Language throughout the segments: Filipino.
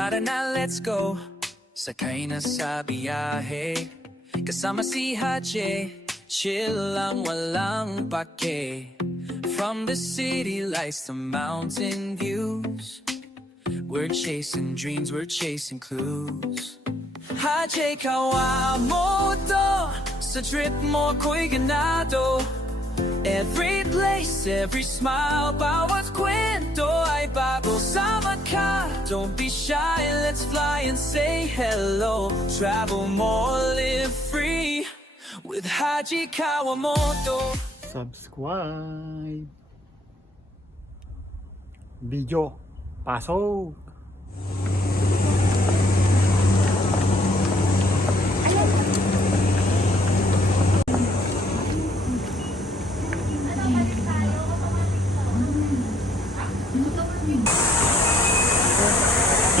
Tara na, let's go. Sakay na sa biyahe. Kasama si Hache, chill lang walang pake. From the city lights to mountain views, we're chasing dreams, we're chasing clues. Hache Kawamoto, sa trip mo ko'y ganado. Every place, every smile, bawat kwento ay bago. Sama ka, don't be shy, let's fly and say hello. Travel more, live free with Haji Kawamoto. Subscribe. Video. Pasok.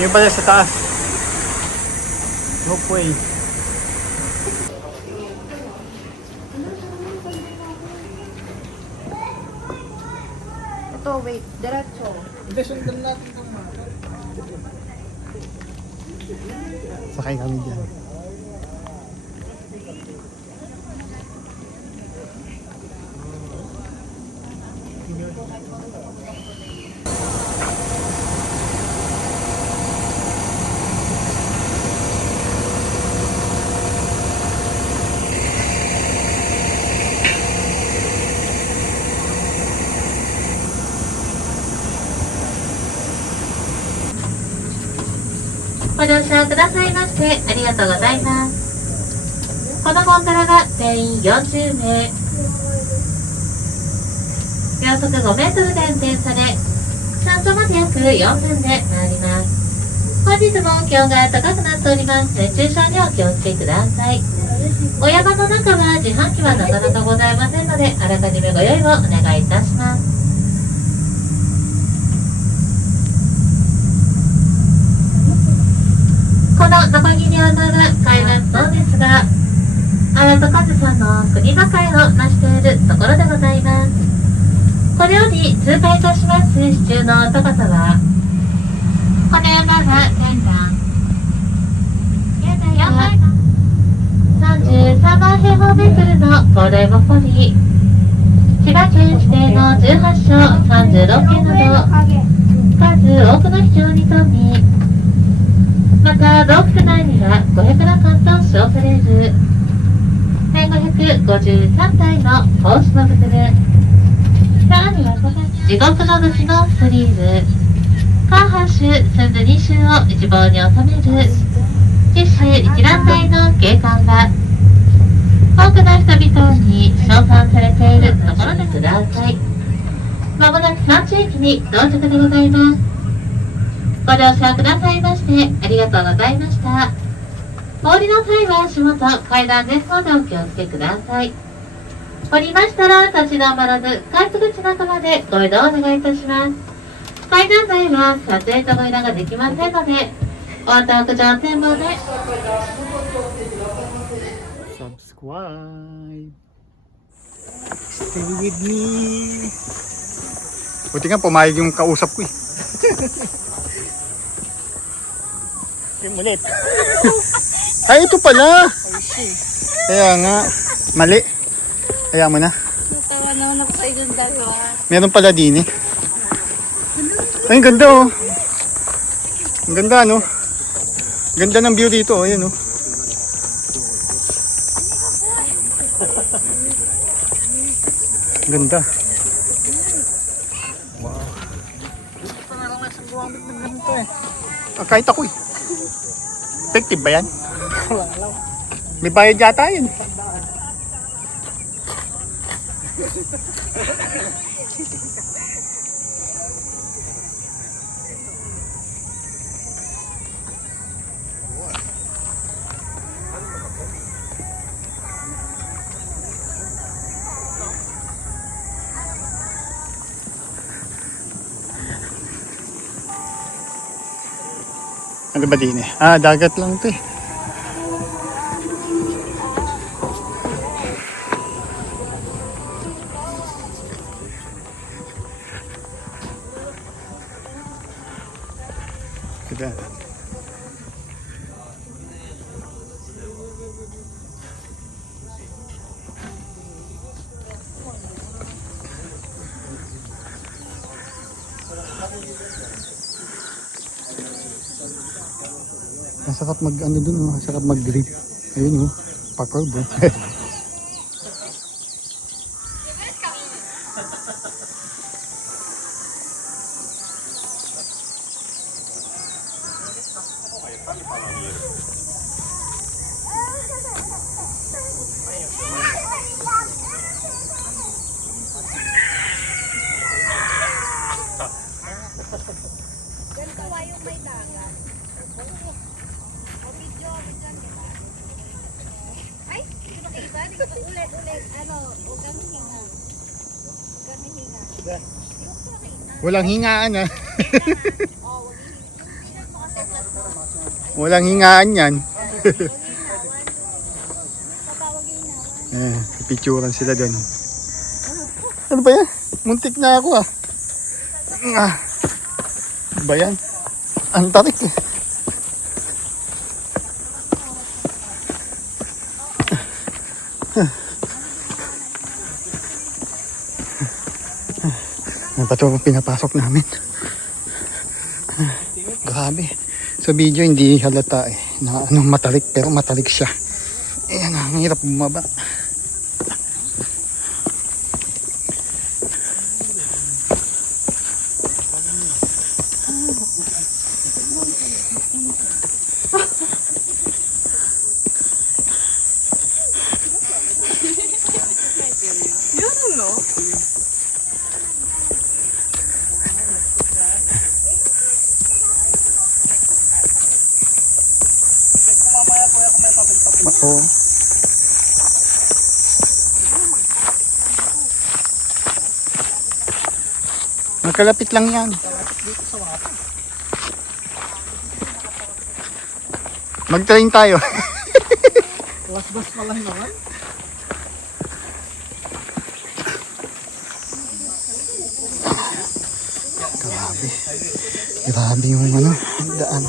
Yung pala sa taas. Walkway. Ito, wait. Diretso. Hindi, sundan natin itong mga. Sakay kami dyan.ご乗車くださいましてありがとうございます。このゴンドラが定員40名、秒速5メートルで運転され、山頂まで約4分で回ります。本日も気温が高くなっております。熱中症にお気をつけください。お山の中は自販機はなかなかございませんので、あらかじめご用意をお願いいたします。このノコギリを乗る海岸島ですが、新戸和さんの国境を成しているところでございます。これより通過いたします支柱の高さは、この山が全段33万平方メートルの広大を誇り、千葉県指定の18所36県など数多くの秘境に富み、また洞窟内には500羅漢と称される1553体の孔子の仏具、さらには地獄の武士のスリーブ、カーハン州スンド2州を一望に収める実施一覧台の景観が多くの人々に称賛されているところでください。まもなく3地域に到着でございます。ご乗車くださいましてありがとうございました。お降りの際は足元階段ですのでお気をつけください。降りましたら立ち止まらず改札口中までご移動お願いいたします。階段内は撮影とご移動ができませんので、お後屋上展望でSubscribe. Stay with me. Buti nga pumayag yung kausap ko eh. Yung ulit. Ay, ito pala. Kaya nga, mali. Kaya mo na. Natawa naman ako sa inyong dalawa. Meron pala din eh. Ay, ang ganda oh. Ang ganda no. Ganda ng view dito oh. Ayan oh. Ang ganda. Wow. Kahit ako eh. Effective ba yan? May bayad yata yun. Ano ba din eh? Ah, dagat lang ito eh. Ganda. Ang sarap mag ano dun, oh. Ang sarap mag-grip. Ayun oh, pa-curve oh. Ay, hindi ko nakita. Hindi ko ulit. Ano, huwag kang hinga. Huwag kang hinga. Hindi ko nakita. Walang hingaan ah. Oo, huwag hinga. Yung mo kasi tatlo. Walang hingaan yan. Tatawag hinawan. Picturean sila doon. Ano ba yan? Muntik na ako ah. Ano ba yan? Ang tarik eh. Ano ba ito pinapasok namin? Grabe. Sa video hindi halata eh. Na anong matalik pero matalik siya. Ayan, ang hirap bumaba. Oo. Magkalapit lang yan. Mag-train tayo. Bas-bas pala naman. Grabe. Grabe yung ano, daan.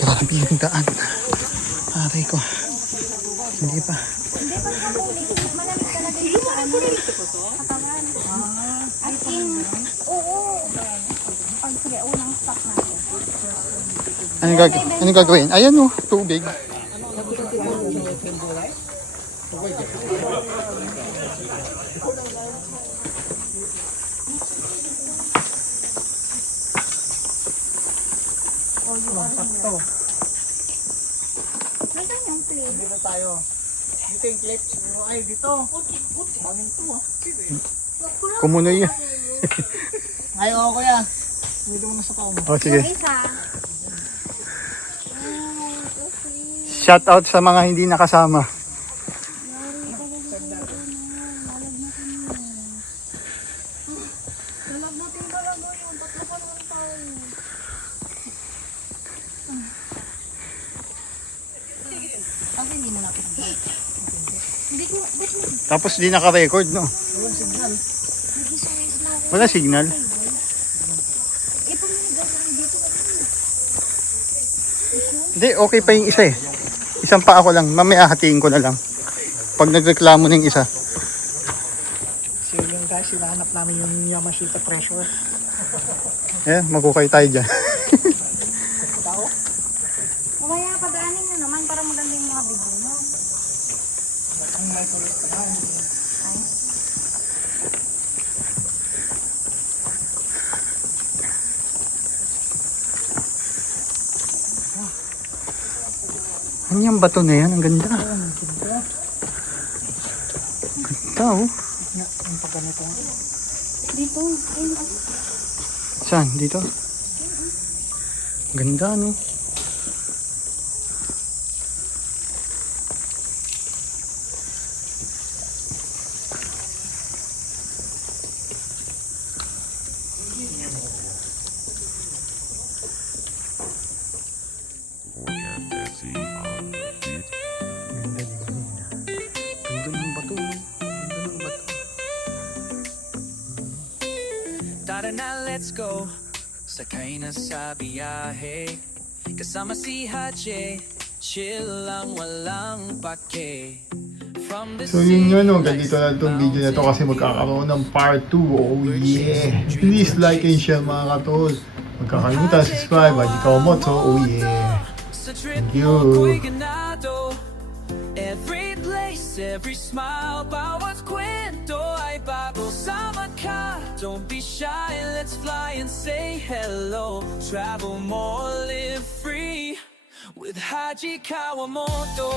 Grabe yung daan. Aray ko. Hindi pa. Malamig talaga yung sa ano. Katawan. As in, oo. Pag sige, unang stop natin. Anong gagawin? Ayan oh, tubig. Sakto. Nasaan yung plate? Dito tayo. Dito yung clip. Ay, dito. Daming to ah. Kumunoy yan. Ay, oo kuya. Dito mo na sa pao mo. Oh, sige. Yung isa. Shout out sa mga hindi nakasama. Lalagnatin talaga yun. Tatlo pa naman tayo. Kasi hindi na natin. Hindi ko, ba't mo? Tapos di naka-record, no? Walang signal. Nag-isawis na ako. Wala signal. Eh, pag nag-gawin dito, Hindi, okay pa yung isa eh. Isang pa ako lang. Mamaya hatiin ko na lang. Pag nagreklamo ng isa. So yung guys, hinahanap namin yung Yamashita Treasure. Eh, magkukay tayo dyan. mamaya padaanin nyo naman para maganda yung mga video nyo. Ang may kulit ka na. Ano yung bato na yan? Ang ganda. Ganda oh. Ang pagganito. Dito, ayun. Saan? Dito? Ganda no? Ganda din yun. Ganda ng bato no? Ganda ng bato. Tara na, let's go. Sakay na sa biyahe. Kasama si Hache. Chill lang, walang pake. From the So yun yun, no? Ganito lang itong video na to kasi magkakaroon ng part 2. Oh yeah! Please like and share mga katol. Huwag kakalimutan, subscribe, Haji Kawamoto. Oh yeah. Sa trip Thank you. mo ko'y ganado. Every place, every smile, bawat kwento ay bago. Sama ka, don't be shy, let's fly and say hello. Travel more, live free with Haji Kawamoto.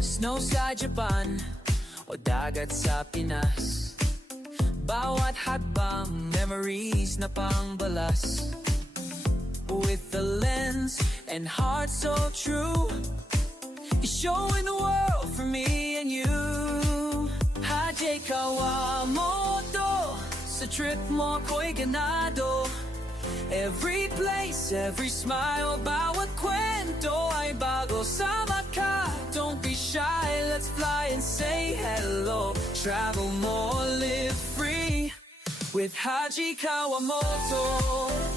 Snow sa Japan o dagat sa Pinas, bawat hadbang memories na pangbalas. With the lens and heart so true, you're showing the world for me and you. Haji Kawamoto, sa trip mo ko'y ganado. Every place, every smile, bawat kwento ay bago. Sama ka, don't be shy, let's fly and say hello. Travel more, live free with Haji Kawamoto.